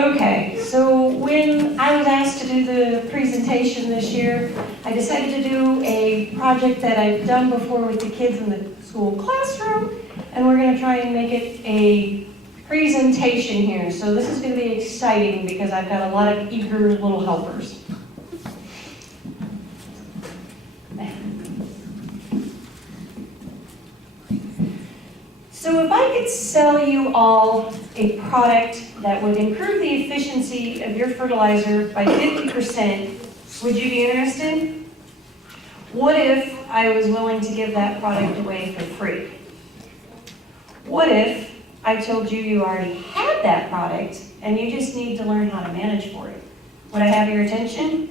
Okay, so when I was asked to do the presentation this year, I decided to do a project that I've done before with the kids in the school classroom, and we're going to try and make it a presentation here. So this is going to be exciting because I've got a lot of eager little helpers. So if I could sell you all a product that would improve the efficiency of your fertilizer by 50%, would you be interested? What if I was willing to give that product away for free? What if I told you you already had that product and you just need to learn how to manage for it? Would I have your attention?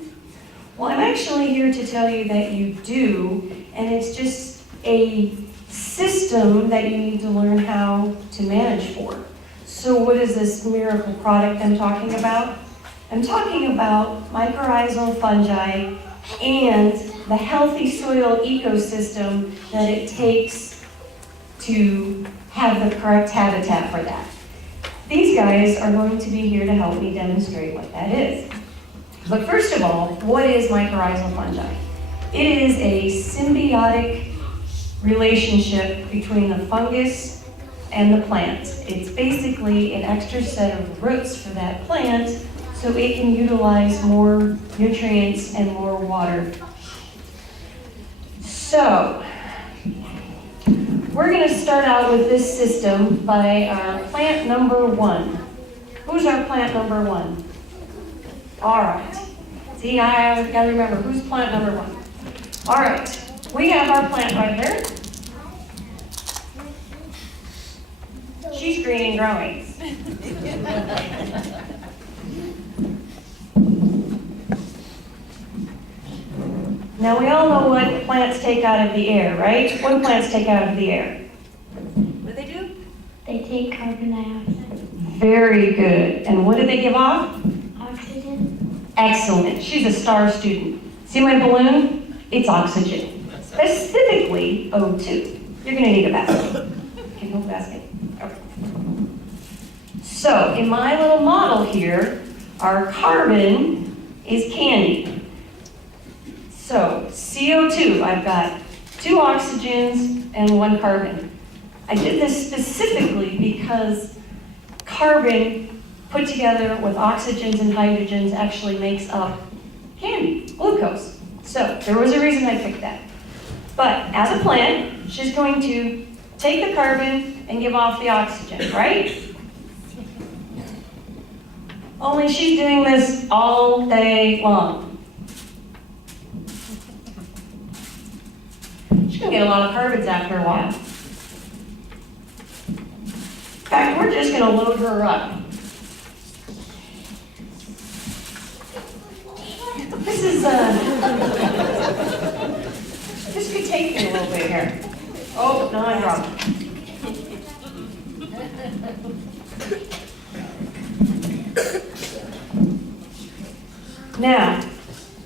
Well, I'm actually here to tell you that you do, and it's just a system that you need to learn how to manage for. So what is this miracle product I'm talking about? I'm talking about mycorrhizal fungi and the healthy soil ecosystem that it takes to have the correct habitat for that. These guys are going to be here to help me demonstrate what that is. But first of all, what is mycorrhizal fungi? It is a symbiotic relationship between the fungus and the plant. It's basically an extra set of roots for that plant so it can utilize more nutrients and more water. So, we're going to start out with this system by our plant number 1. Who's our plant number 1? All right. See, I got to remember, who's plant number 1? All right. We have our plant right here. She's green and growing. Now we all know what plants take out of the air, right? What do plants take out of the air? What do they do? They take carbon dioxide. Very good. And what do they give off? Oxygen. Excellent. She's a star student. See my balloon? It's oxygen. Specifically O2. You're going to need a basket. Can you hold the basket? Okay. So, in my little model here, our carbon is candy. So, CO2, I've got 2 oxygens and 1 carbon. I did this specifically because carbon put together with oxygens and hydrogens actually makes up candy, glucose. So, there was a reason I picked that. But as a plant, she's going to take the carbon and give off the oxygen, right? Only she's doing this all day long. She's going to get a lot of carbons after a while. In fact, we're just going to load her up. This is, this could take me a little bit here. Oh, no, I dropped it. Now,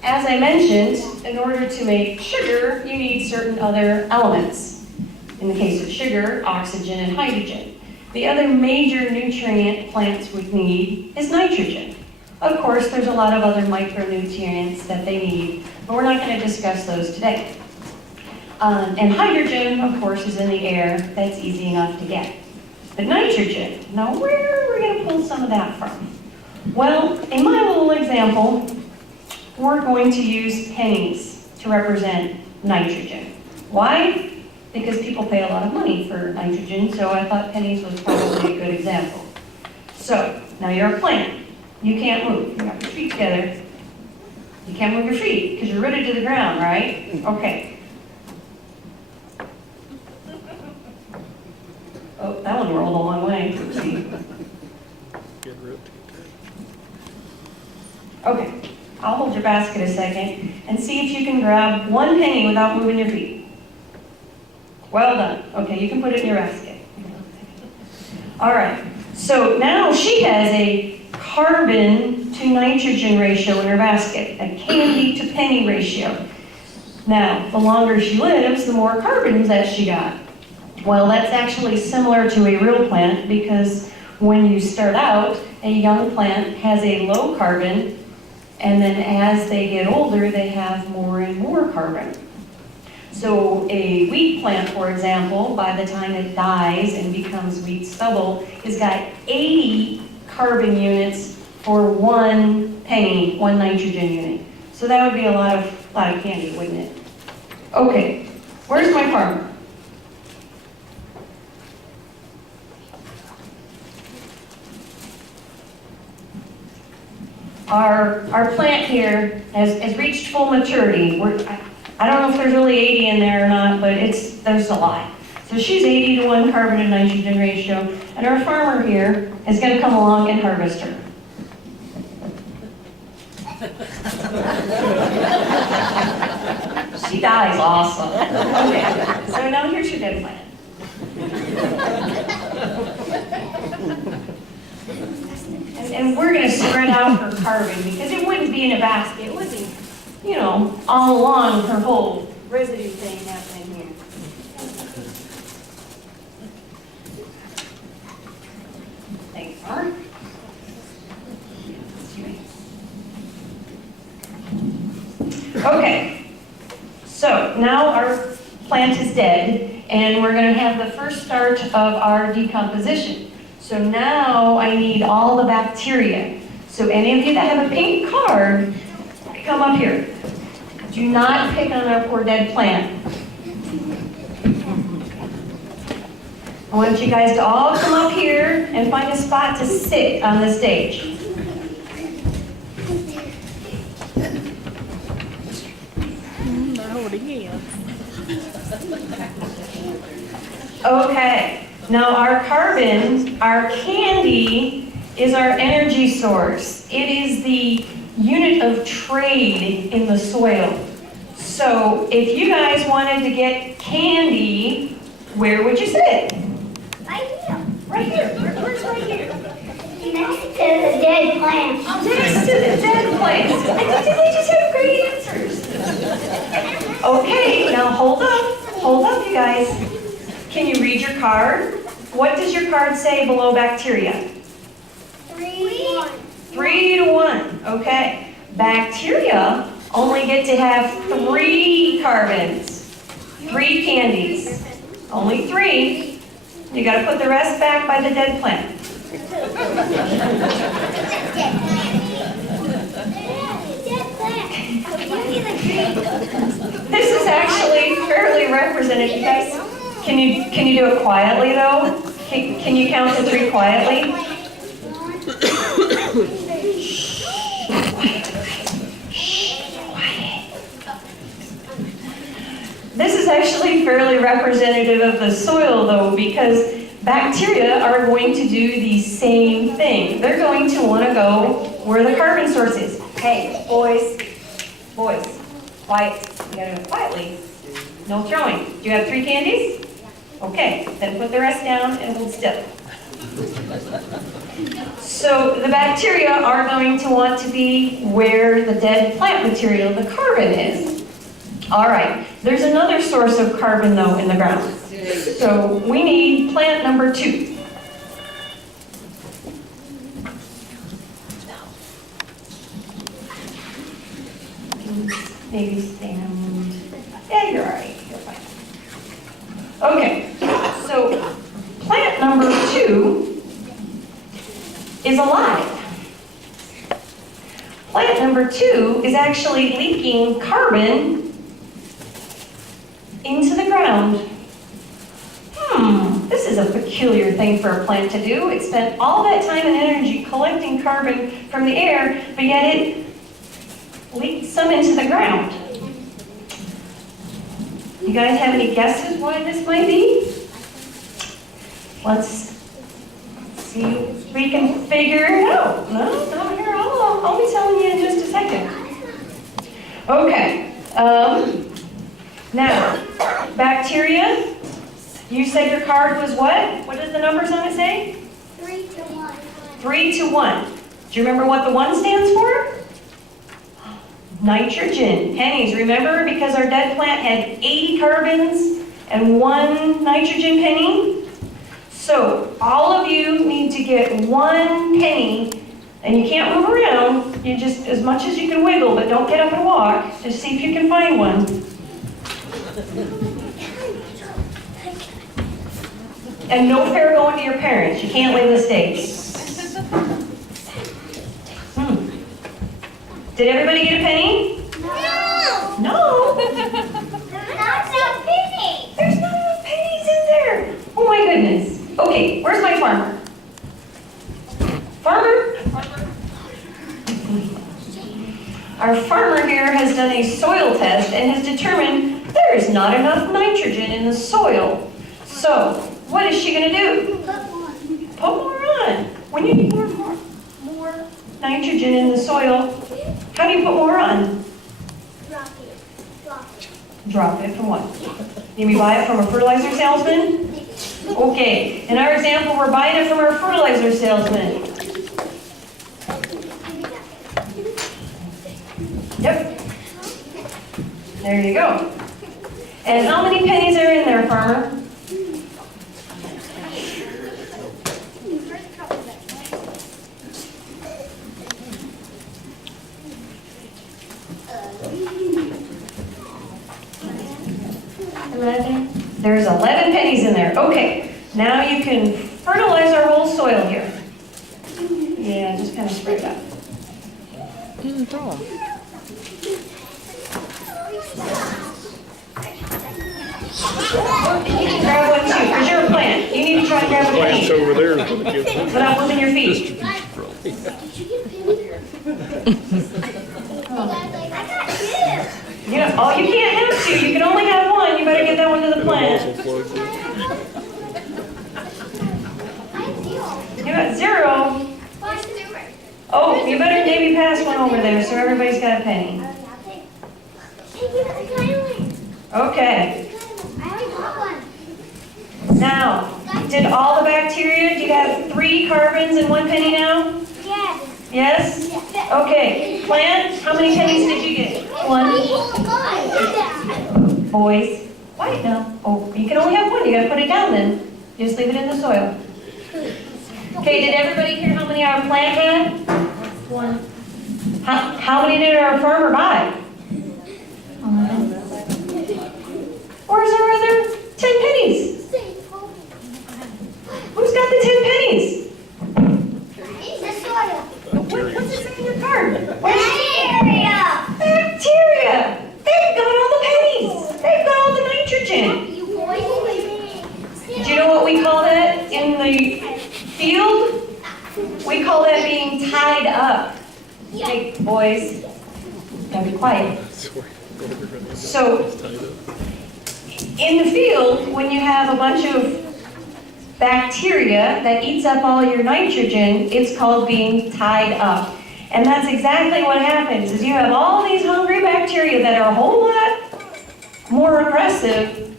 as I mentioned, in order to make sugar, you need certain other elements. In the case of sugar, oxygen and hydrogen. The other major nutrient plants would need is nitrogen. Of course, there's a lot of other micronutrients that they need, but we're not going to discuss those today. And hydrogen, of course, is in the air. That's easy enough to get. But nitrogen, now where are we going to pull some of that from? Well, in my little example, we're going to use pennies to represent nitrogen. Why? Because people pay a lot of money for nitrogen, so I thought pennies was probably a good example. So, now you're a plant. You can't move. You have your feet together. You can't move your feet because you're rooted to the ground, right? Okay. Oh, that one rolled a long way. Okay, I'll hold your basket a second and see if you can grab 1 penny without moving your feet. Well done. Okay, you can put it in your basket. All right, so now she has a carbon to nitrogen ratio in her basket, a candy to penny ratio. Now, the longer she lives, the more carbons that she got. Well, that's actually similar to a real plant because when you start out, a young plant has a low carbon, and then as they get older, they have more and more carbon. So a wheat plant, for example, by the time it dies and becomes wheat stubble, has got 80 carbon units for 1 penny, 1 nitrogen unit. So that would be a lot of candy, wouldn't it? Okay, where's my farmer? Our plant here has reached full maturity. I don't know if there's really 80 in there or not, but there's a lot. So she's 80 to 1 carbon to nitrogen ratio, and our farmer here is going to come along and harvest her. She dies awesome. Okay, so now here's your dead plant. And we're going to spread out her carbon because it wouldn't be in a basket. It would be, all along her whole residue thing happening here. Thanks, Mark. Okay, so now our plant is dead, and we're going to have the first start of our decomposition. So now I need all the bacteria. So any of you that have a pink card, come up here. Do not pick on our poor dead plant. I want you guys to all come up here and find a spot to sit on the stage. Okay, now our carbon, our candy, is our energy source. It is the unit of trade in the soil. So if you guys wanted to get candy, where would you sit? Right here. Right here. Where's right here? Next to the dead plant. Next to the dead plant. I think they just have great answers. Okay, now hold up, you guys. Can you read your card? What does your card say below bacteria? 3. 3 to 1, okay. Bacteria only get to have 3 carbons, 3 candies, only 3. You gotta put the rest back by the dead plant. This is actually fairly representative. You guys, can you do it quietly though? Can you count to 3 quietly? This is actually fairly representative of the soil though, because bacteria are going to do the same thing. They're going to want to go where the carbon source is. Hey, boys, quiet. You gotta go quietly. No throwing. Do you have 3 candies? Okay, then put the rest down and hold still. So the bacteria are going to want to be where the dead plant material, the carbon, is. All right, there's another source of carbon though in the ground. So we need plant number 2. Maybe stand. Yeah, you're all right. You're fine. Okay, so plant number 2 is alive. Plant number 2 is actually leaking carbon into the ground. This is a peculiar thing for a plant to do. It spent all that time and energy collecting carbon from the air, but yet it leaked some into the ground. You guys have any guesses why this might be? Let's see if we can figure it out. No, not here. I'll be telling you in just a second. Okay. Now, bacteria. You said your card was what? What does the numbers on it say? 3 to 1. 3 to 1. Do you remember what the 1 stands for? Nitrogen. Pennies, remember? Because our dead plant had 80 carbons and 1 nitrogen penny. So all of you need to get 1 penny, and you can't move around. You just, as much as you can wiggle, but don't get up and walk. Just see if you can find one. And no fair going to your parents. You can't leave the States. Did everybody get a penny? No! No. There's not enough pennies! There's not enough pennies in there. Oh my goodness. Okay, where's my farmer? Farmer? Our farmer here has done a soil test and has determined there is not enough nitrogen in the soil. So, what is she going to do? Put more on. When you need more nitrogen in the soil, how do you put more on? Drop it. Drop it from what? You buy it from a fertilizer salesman? Okay, in our example, we're buying it from our fertilizer salesman. Yep. There you go. And how many pennies are in there, farmer? There's 11 pennies in there. Okay, now you can fertilize our whole soil here. Yeah, just kind of spread it out. Grab one too, because you're a plant. You need to try and grab a Plants penny over there is what it gives. without moving your feet. I got 2! Oh, you can't have 2. You can only have 1. You better get that one to the plant. You got 0. Oh, you better maybe pass one over there so everybody's got a penny. Okay. Now, did all the bacteria, do you have 3 carbons in 1 penny now? Yes. Yes? Okay. Plant, how many pennies did you get? 1. Boys. Quiet now. Oh, you can only have 1. You gotta put it down then. Just leave it in the soil. Okay, did everybody hear how many our plant had? 1. How many did our farmer buy? 11. Where's our other 10 pennies? Who's got the 10 pennies? What's it say in your card? Bacteria! Bacteria! They've got all the pennies! They've got all the nitrogen! Do you know what we call that in the field? We call that being tied up. Hey, boys, gotta be quiet. So, in the field, when you have a bunch of bacteria that eats up all your nitrogen, it's called being tied up. And that's exactly what happens, is you have all these hungry bacteria that are a whole lot more aggressive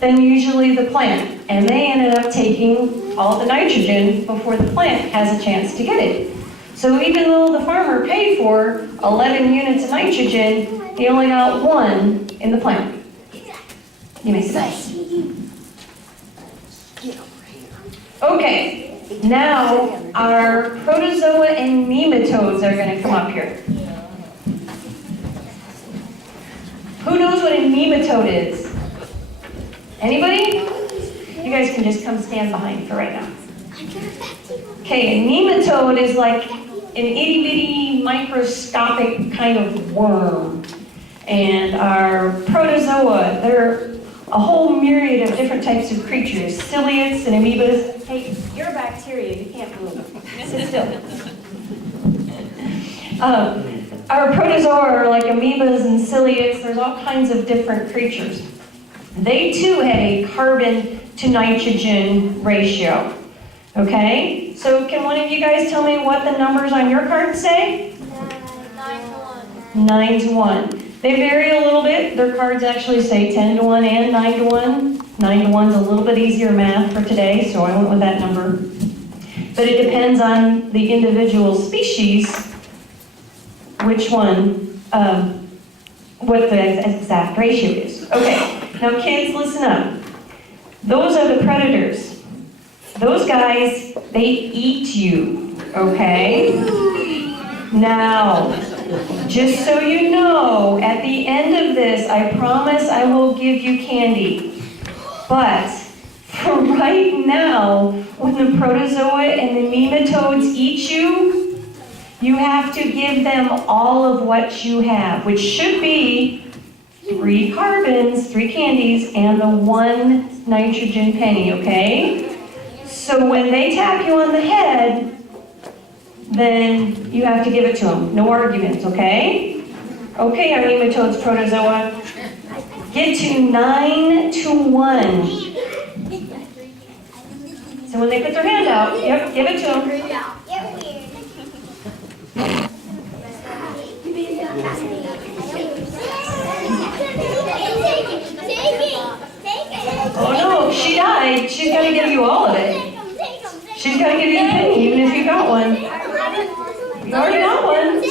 than usually the plant. And they ended up taking all the nitrogen before the plant has a chance to get it. So even though the farmer paid for 11 units of nitrogen, he only got 1 in the plant. You may say. Okay, now our protozoa and nematodes are going to come up here. Who knows what a nematode is? Anybody? You guys can just come stand behind for right now. Okay, a nematode is like an itty-bitty microscopic kind of worm. And our protozoa, they're a whole myriad of different types of creatures, ciliates and amoebas. Hey, you're a bacteria, you can't move. Sit still. Our protozoa are like amoebas and ciliates. There's all kinds of different creatures. They too have a carbon to nitrogen ratio. Okay? So can one of you guys tell me what the numbers on your card say? 9 to 1. 9 to 1. They vary a little bit. Their cards actually say 10 to 1 and 9 to 1. 9 to 1 is a little bit easier math for today, so I went with that number. But it depends on the individual species, which one, what the exact ratio is. Okay, now kids, listen up. Those are the predators. Those guys, they eat you, okay? Now, just so you know, at the end of this, I promise I will give you candy. But for right now, when the protozoa and the nematodes eat you, you have to give them all of what you have, which should be 3 carbons, 3 candies, and the 1 nitrogen penny, okay? So when they tap you on the head, then you have to give it to them. No arguments, okay? Okay, our nematodes, protozoa, get to 9 to 1. So when they put their hand out, yep, give it to them. Oh no, she died. She's got to give you all of it. She's got to give you a penny, even if you got one. You already got one.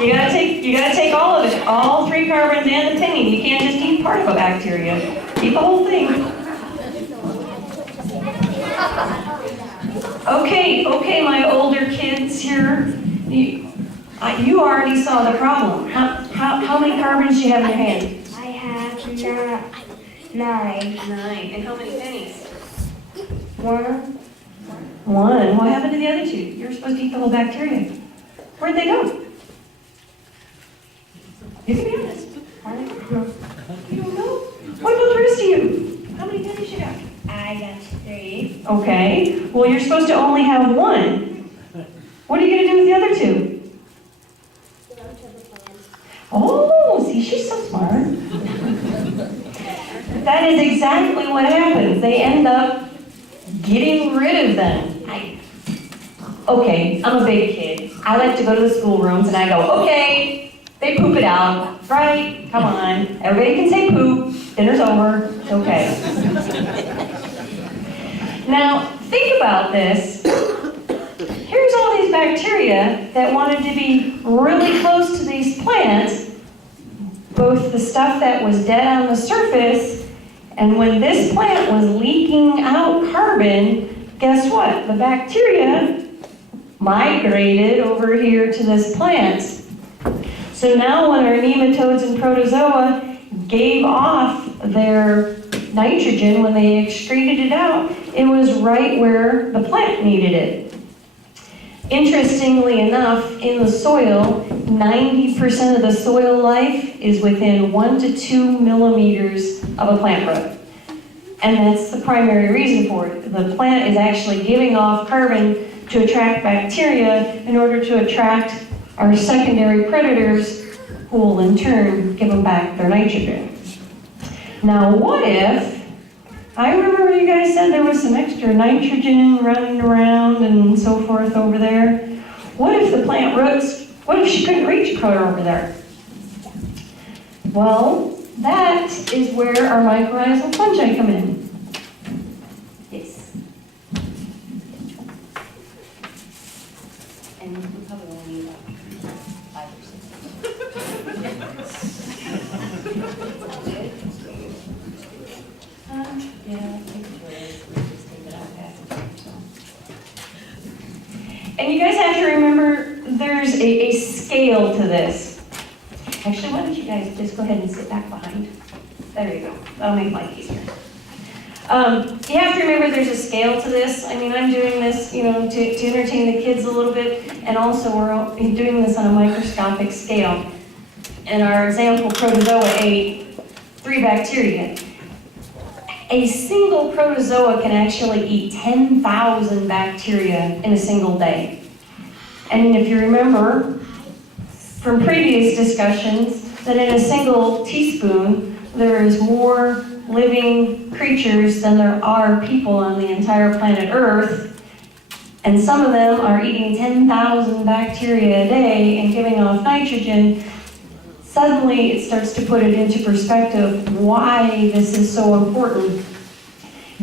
You gotta take all of it, all 3 carbons and the penny. You can't just eat part of a bacteria. Eat the whole thing. Okay, my older kids here. You already saw the problem. How many carbons do you have in your hand? I have 9. 9. And how many pennies? 1. 1. What happened to the other 2? You were supposed to eat the whole bacteria. Where'd they go? You can be honest. You don't know? What about the rest of you? How many pennies you got? I got 3. Okay. Well, you're supposed to only have 1. What are you going to do with the other 2? Oh, see, she's so smart. That is exactly what happens. They end up getting rid of them. Okay, I'm a big kid. I like to go to the schoolrooms and I go, okay, they poop it out, right? Come on. Everybody can say poop. Dinner's over. It's okay. Now, think about this. Here's all these bacteria that wanted to be really close to these plants, both the stuff that was dead on the surface, and when this plant was leaking out carbon, guess what? The bacteria migrated over here to this plant. So now when our nematodes and protozoa gave off their nitrogen, when they excreted it out, it was right where the plant needed it. Interestingly enough, in the soil, 90% of the soil life is within 1 to 2 millimeters of a plant root. And that's the primary reason for it. The plant is actually giving off carbon to attract bacteria in order to attract our secondary predators, who will in turn give them back their nitrogen. Now what if, I remember you guys said there was some extra nitrogen running around and so forth over there. What if the plant roots, what if she couldn't reach her over there? Well, that is where our mycorrhizal fungi come in. Yes. And we probably only need about 5 or 6. Yeah, I think it's really, just take it out past it, so. And you guys have to remember, there's a scale to this. Actually, why don't you guys just go ahead and sit back behind? There you go. That'll make life easier. You have to remember there's a scale to this. I mean, I'm doing this, to entertain the kids a little bit, and also we're doing this on a microscopic scale. In our example, protozoa ate 3 bacteria. A single protozoa can actually eat 10,000 bacteria in a single day. And if you remember from previous discussions, that in a single teaspoon, there is more living creatures than there are people on the entire planet Earth. And some of them are eating 10,000 bacteria a day and giving off nitrogen. Suddenly it starts to put it into perspective why this is so important.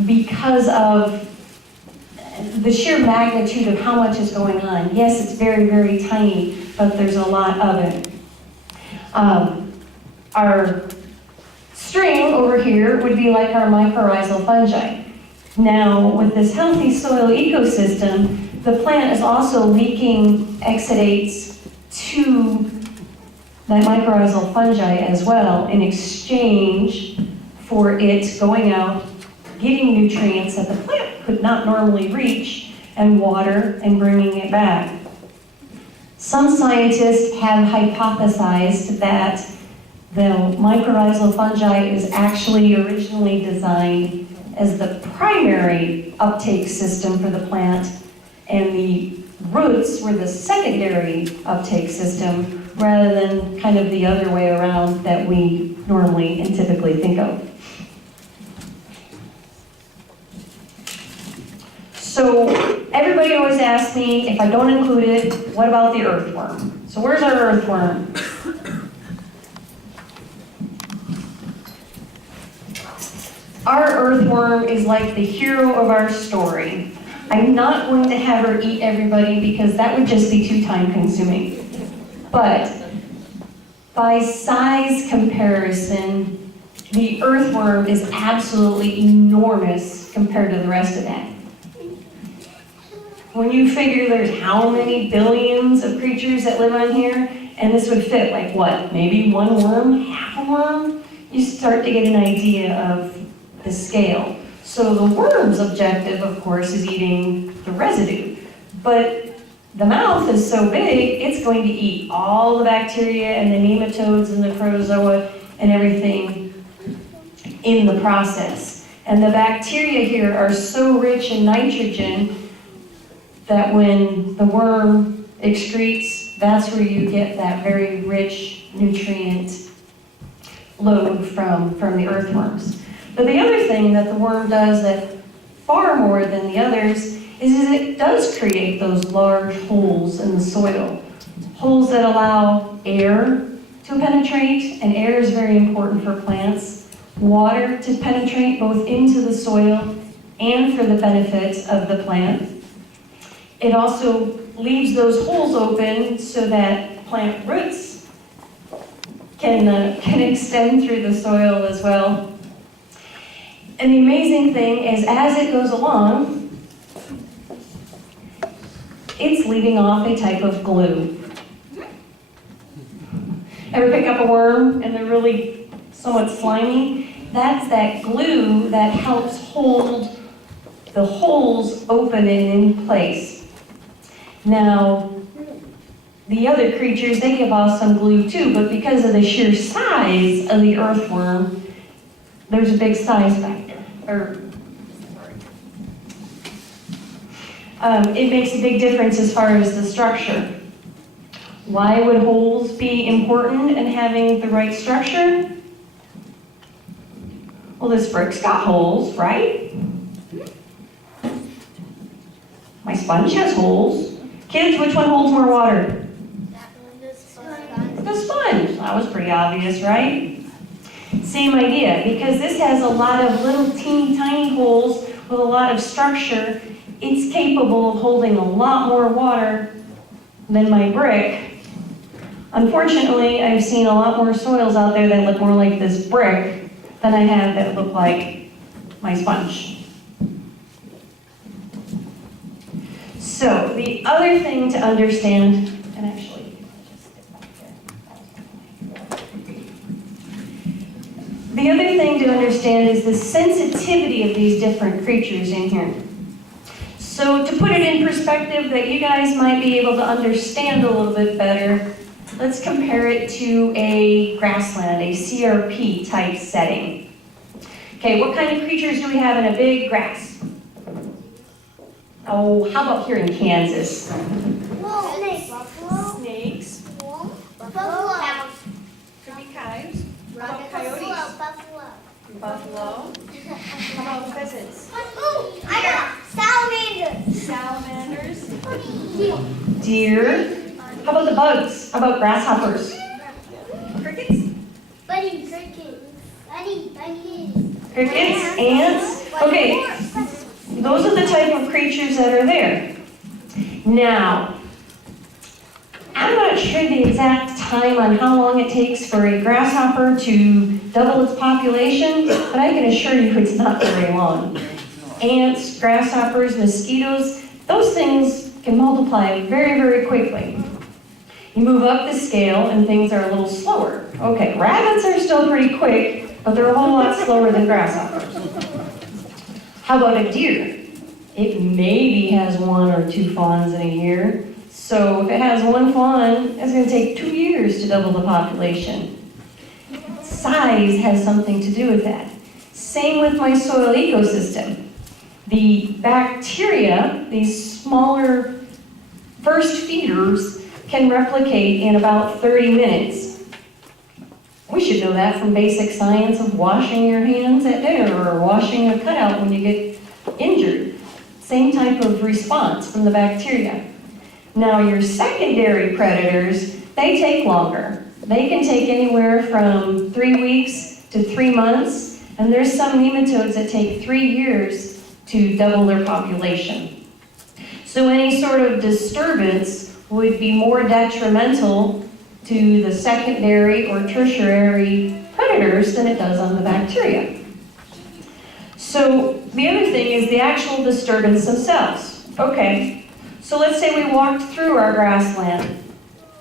Because of the sheer magnitude of how much is going on. Yes, it's very, very tiny, but there's a lot of it. Our string over here would be like our mycorrhizal fungi. Now, with this healthy soil ecosystem, the plant is also leaking exudates to that mycorrhizal fungi as well in exchange for it going out, getting nutrients that the plant could not normally reach, and water, and bringing it back. Some scientists have hypothesized that the mycorrhizal fungi is actually originally designed as the primary uptake system for the plant, and the roots were the secondary uptake system, rather than kind of the other way around that we normally and typically think of. So everybody always asks me, if I don't include it, what about the earthworm? So where's our earthworm? Our earthworm is like the hero of our story. I'm not going to have her eat everybody because that would just be too time consuming. But by size comparison, the earthworm is absolutely enormous compared to the rest of that. When you figure there's how many billions of creatures that live on here, and this would fit like what, maybe one worm, half a worm? You start to get an idea of the scale. So the worm's objective, of course, is eating the residue. But the mouth is so big, it's going to eat all the bacteria and the nematodes and the protozoa and everything in the process. And the bacteria here are so rich in nitrogen that when the worm excretes, that's where you get that very rich nutrient load from the earthworms. But the other thing that the worm does that far more than the others is it does create those large holes in the soil. Holes that allow air to penetrate, and air is very important for plants. Water to penetrate both into the soil and for the benefit of the plant. It also leaves those holes open so that plant roots can extend through the soil as well. And the amazing thing is, as it goes along, it's leaving off a type of glue. Ever pick up a worm and they're really somewhat slimy? That's that glue that helps hold the holes open and in place. Now, the other creatures, they give off some glue too, but because of the sheer size of the earthworm, there's a big size factor. It makes a big difference as far as the structure. Why would holes be important in having the right structure? Well, this brick's got holes, right? My sponge has holes. Kids, which one holds more water? The sponge. That was pretty obvious, right? Same idea, because this has a lot of little teeny tiny holes with a lot of structure. It's capable of holding a lot more water than my brick. Unfortunately, I've seen a lot more soils out there that look more like this brick than I have that look like my sponge. So the other thing to understand, and actually, the other thing to understand is the sensitivity of these different creatures in here. So to put it in perspective that you guys might be able to understand a little bit better, let's compare it to a grassland, a CRP type setting. Okay, what kind of creatures do we have in a big grass? Oh, how about here in Kansas? Snakes. Snakes. Buffalo. Could be coyotes. How about coyotes? Buffalo. How about pheasants? Ooh, I got salamanders. Salamanders. Deer. How about the bugs? How about grasshoppers? Crickets? Crickets. Crickets? Ants? Okay. The those are the type of creatures that are there. Now, I'm not sure the exact time on how long it takes for a grasshopper to double its population, but I can assure you it's not very long. Ants, grasshoppers, mosquitoes, those things can multiply very, very quickly. You move up the scale and things are a little slower. Okay, rabbits are still pretty quick, but they're a whole lot slower than grasshoppers. How about a deer? It maybe has 1 or 2 fawns in a year. So if it has 1 fawn, it's going to take 2 years to double the population. Size has something to do with that. Same with my soil ecosystem. The bacteria, these smaller first feeders, can replicate in about 30 minutes. We should know that from basic science of washing your hands at dinner or washing a cutout when you get injured. Same type of response from the bacteria. Now your secondary predators, they take longer. They can take anywhere from 3 weeks to 3 months, and there's some nematodes that take 3 years to double their population. So any sort of disturbance would be more detrimental to the secondary or tertiary predators than it does on the bacteria. So the other thing is the actual disturbance themselves. Okay, so let's say we walked through our grassland.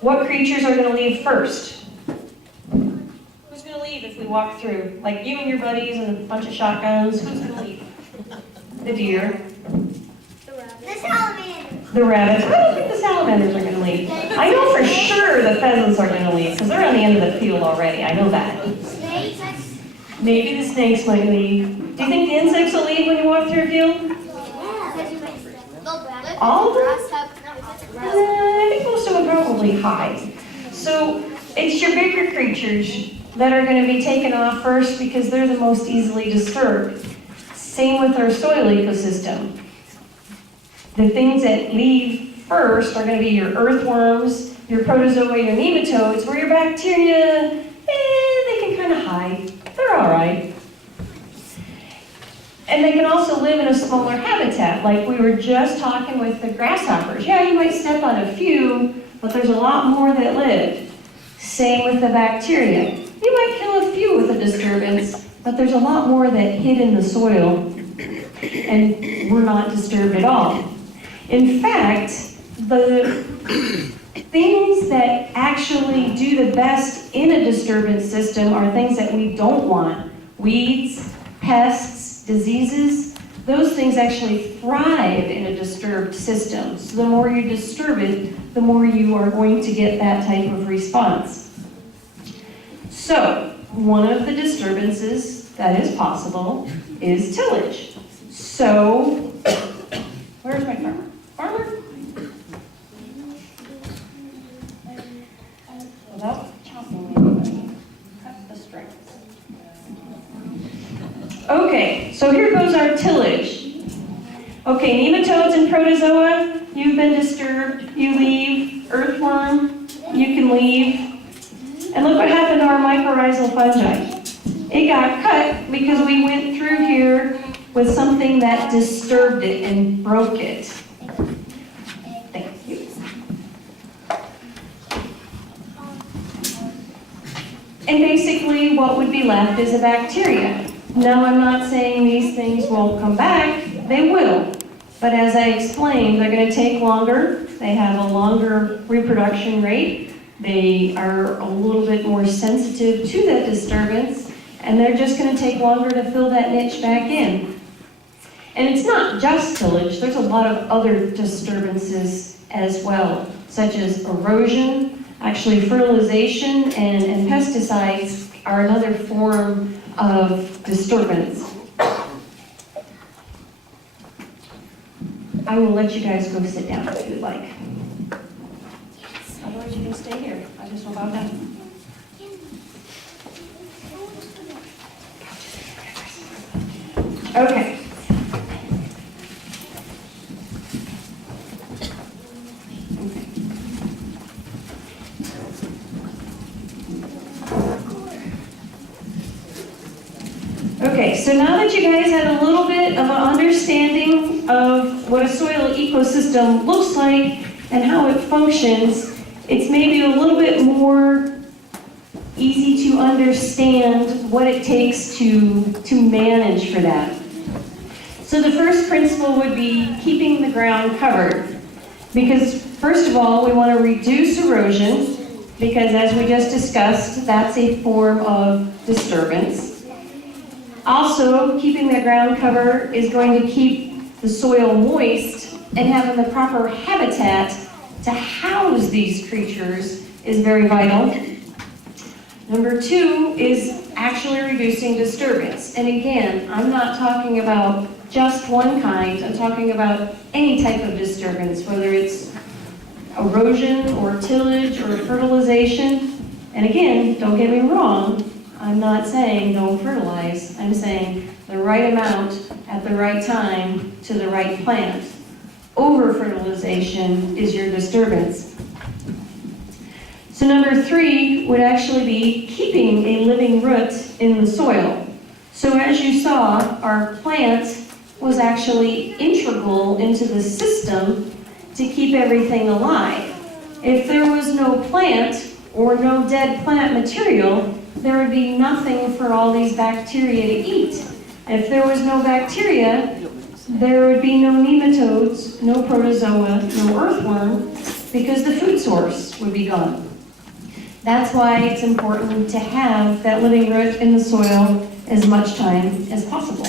What creatures are going to leave first? Who's going to leave if we walk through? Like you and your buddies and a bunch of shotguns, who's going to leave? The deer. The salamander. The rabbits. I don't think the salamanders are going to leave. I know for sure the pheasants are going to leave because they're on the end of the field already. I know that. Snakes. Maybe the snakes might leave. Do you think the insects will leave when you walk through a field? All of them? I think most of them probably hide. So it's your bigger creatures that are going to be taken off first because they're the most easily disturbed. Same with our soil ecosystem. The things that leave first are going to be your earthworms, your protozoa, your nematodes, where your bacteria, they can kind of hide. They're all right. And they can also live in a smaller habitat, like we were just talking with the grasshoppers. Yeah, you might step on a few, but there's a lot more that live. Same with the bacteria. You might kill a few with a disturbance, but there's a lot more that hid in the soil, and we're not disturbed at all. In fact, the things that actually do the best in a disturbance system are things that we don't want. Weeds, pests, diseases, those things actually thrive in a disturbed system. So the more you disturb it, the more you are going to get that type of response. So, one of the disturbances that is possible is tillage. So, where's my farmer? Farmer? Without chopping anybody, cut the strings. Okay, so here goes our tillage. Okay, nematodes and protozoa, you've been disturbed, you leave. Earthworm, you can leave. And look what happened to our mycorrhizal fungi. It got cut because we went through here with something that disturbed it and broke it. Thank you. And basically what would be left is a bacteria. Now I'm not saying these things won't come back, they will. But as I explained, they're going to take longer, they have a longer reproduction rate, they are a little bit more sensitive to that disturbance, and they're just going to take longer to fill that niche back in. And it's not just tillage, there's a lot of other disturbances as well, such as erosion. Actually, fertilization and pesticides are another form of disturbance. I will let you guys go sit down if you'd like. Otherwise you can stay here. I just will bow down. Okay. Okay, so now that you guys have a little bit of an understanding what a soil ecosystem looks like and how it functions, it's maybe a little bit more easy to understand what it takes to manage for that. So the first principle would be keeping the ground covered. Because first of all, we want to reduce erosion, because as we just discussed, that's a form of disturbance. Also, keeping the ground cover is going to keep the soil moist, and having the proper habitat to house these creatures is very vital. Number two is actually reducing disturbance. And again, I'm not talking about just one kind, I'm talking about any type of disturbance, whether it's erosion or tillage or fertilization. And again, don't get me wrong, I'm not saying don't fertilize, I'm saying the right amount at the right time to the right plant. Over-fertilization is your disturbance. So number three would actually be keeping a living root in the soil. So as you saw, our plant was actually integral into the system to keep everything alive. If there was no plant or no dead plant material, there would be nothing for all these bacteria to eat. If there was no bacteria, there would be no nematodes, no protozoa, no earthworm, because the food source would be gone. That's why it's important to have that living root in the soil as much time as possible.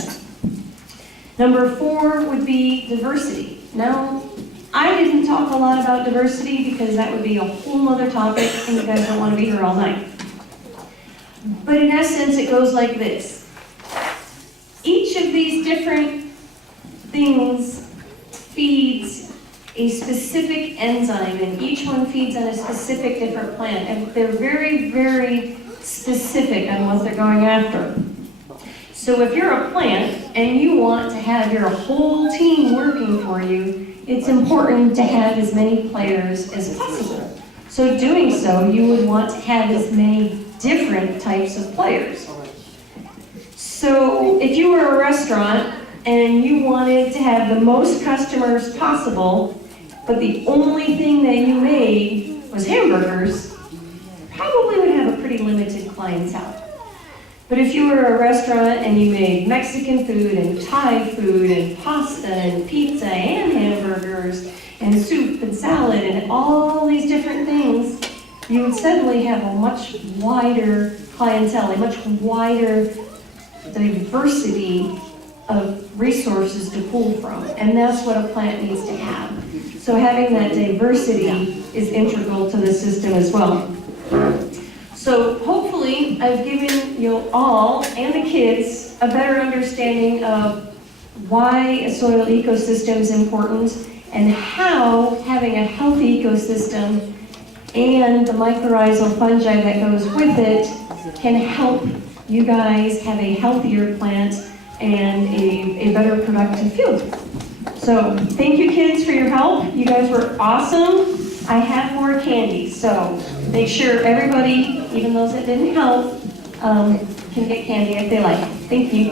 Number four would be diversity. Now, I didn't talk a lot about diversity because that would be a whole other topic and you guys don't want to be here all night. But in essence, it goes like this. Each of these different things feeds a specific enzyme, and each one feeds on a specific different plant, and they're very, very specific on what they're going after. So if you're a plant and you want to have your whole team working for you, it's important to have as many players as possible. So doing so, you would want to have as many different types of players. So if you were a restaurant and you wanted to have the most customers possible, but the only thing that you made was hamburgers, probably would have a pretty limited clientele. But if you were a restaurant and you made Mexican food and Thai food and pasta and pizza and hamburgers and soup and salad and all these different things, you would suddenly have a much wider clientele, a much wider diversity of resources to pull from. And that's what a plant needs to have. So having that diversity is integral to the system as well. So hopefully I've given you all and the kids a better understanding of why a soil ecosystem is important and how having a healthy ecosystem and the mycorrhizal fungi that goes with it can help you guys have a healthier plant and a better productive field. So thank you kids for your help. You guys were awesome. I have more candy, so make sure everybody, even those that didn't help, can get candy if they like. Thank you.